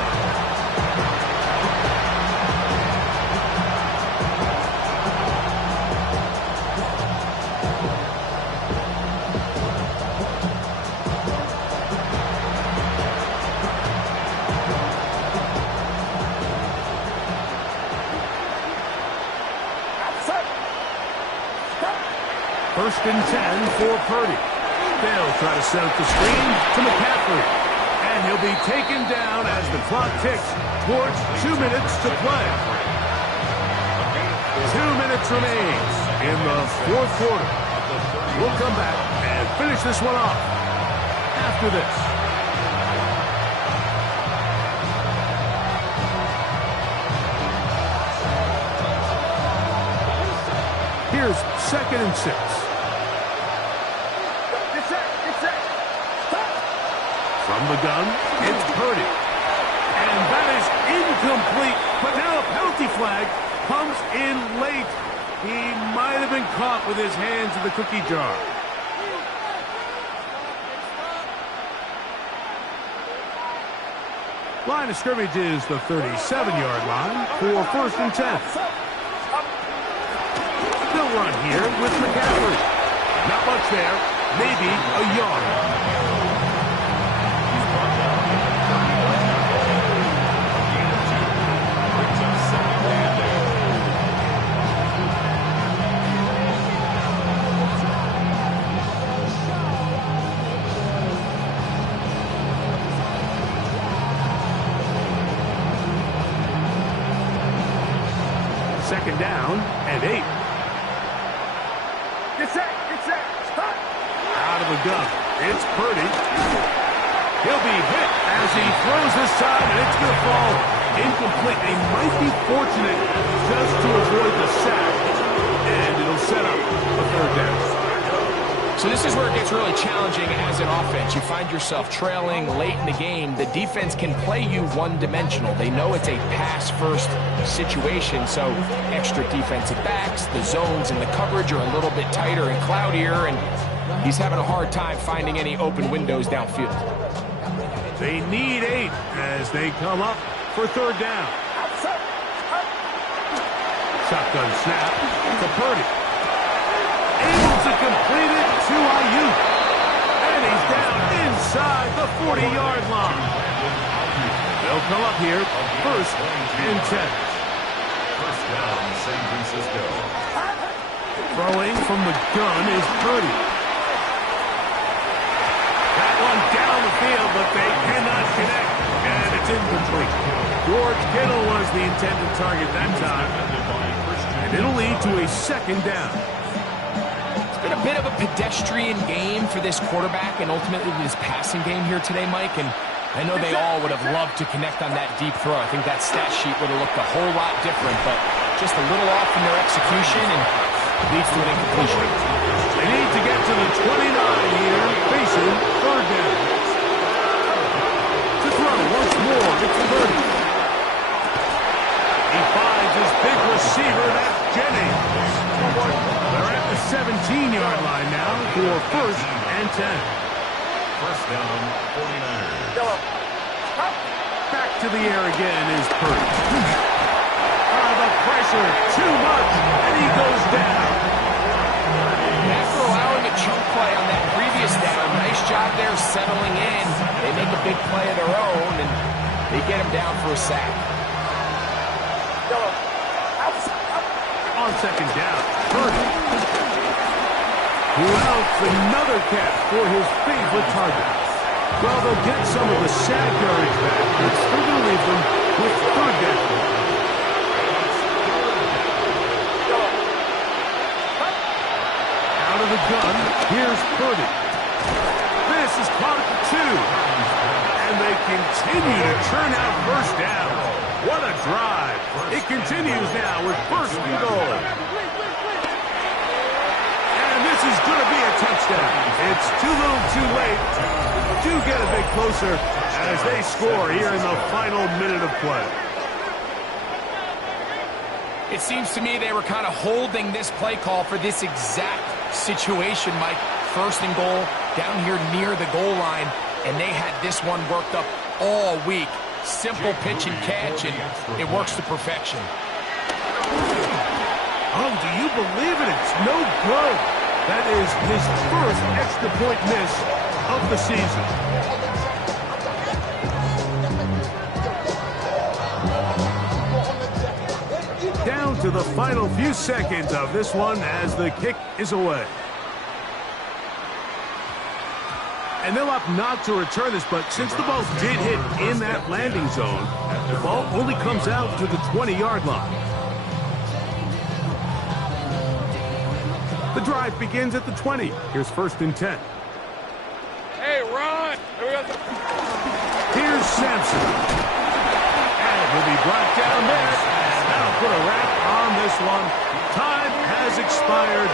First and 10 for Purdy. They'll try to set up the screen to McCaffrey. And he'll be taken down as the clock ticks towards 2 minutes to play. 2 minutes remain in the fourth quarter. We'll come back and finish this one off after this. Here's 2nd and 6. From the gun, it's Purdy. And that is incomplete. But now a penalty flag comes in late. He might have been caught with his hands in the cookie jar. Line of scrimmage is the 37-yard line for 1st and 10. They'll run here with McCaffrey. Not much there. Maybe a yard. Second down and 8. Get set. Out of the gun. It's Purdy. He'll be hit as he throws this time, and it's going to fall incomplete. They might be fortunate just to avoid the sack, and it'll set up a 3rd down. So this is where it gets really challenging as an offense. You find yourself trailing late in the game. The defense can play you one-dimensional. They know it's a pass-first situation, so extra defensive backs, the zones and the coverage are a little bit tighter and cloudier, and he's having a hard time finding any open windows downfield. They need 8 as they come up for 3rd down. Shotgun snap to Purdy. Able to complete it to Ayuk. And he's down inside the 40-yard line. They'll come up here 1st and 10. First down, San Francisco. Throwing from the gun is Purdy. That one down the field, but they cannot connect. And it's incomplete. George Kittle was the intended target that time. And it'll lead to a 2nd down. Been a bit of a pedestrian game for this quarterback and ultimately this passing game here today, Mike, and I know they all would have loved to connect on that deep throw. I think that stat sheet would have looked a whole lot different, but just a little off in their execution and leads to an incompletion. They need to get to the 29 here, facing 3rd down. To throw once more, it's Purdy. He finds his big receiver, that's Jennings. They're at the 17-yard line now for 1st and 10. First down, 49ers. Back to the air again is Purdy. The pressure, too much, and he goes down. After allowing a chunk play on that previous down, nice job there settling in. They make a big play of their own, and they get him down for a sack. On 2nd down, Purdy. Who else? Another catch for his favorite target. Well, they'll get some of the sack yardage back, but it's still going to leave them with 3rd down. Out of the gun, here's Purdy. This is caught at the 2. And they continue to churn out 1st down. What a drive. It continues now with 1st and goal. And this is going to be a touchdown. It's too little too late. Do get a bit closer as they score here in the final minute of play. It seems to me they were kind of holding this play call for this exact situation, Mike. 1st and goal, down here near the goal line, and they had this one worked up all week. Simple pitch and catch, and it works to perfection. Oh, do you believe it? It's no good. That is his 1st extra point miss of the season. Down to the final few seconds of this one as the kick is away. And they'll opt not to return this, but since the ball did hit in that landing zone, the ball only comes out to the 20-yard line. The drive begins at the 20. Here's 1st and 10. Hey, run! Here we go. Here's Sampson. And will be brought down there. And that'll put a wrap on this one. Time has expired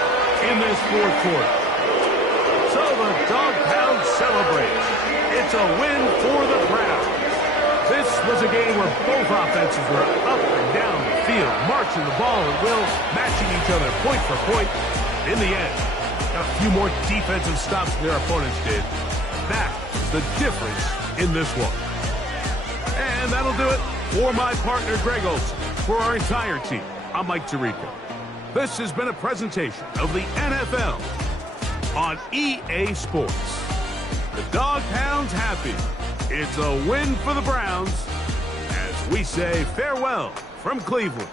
in this 4th quarter. So the Dog Pound celebrates. It's a win for the Browns. This was a game where both offenses were up and down the field, marching the ball at will, matching each other point for point. In the end, a few more defensive stops than their opponents did. That's the difference in this one. And that'll do it for my partner, Greg Olson. For our entire team, I'm Mike Tirico. This has been a presentation of the NFL on EA Sports. The Dog Pound's happy. It's a win for the Browns as we say farewell from Cleveland.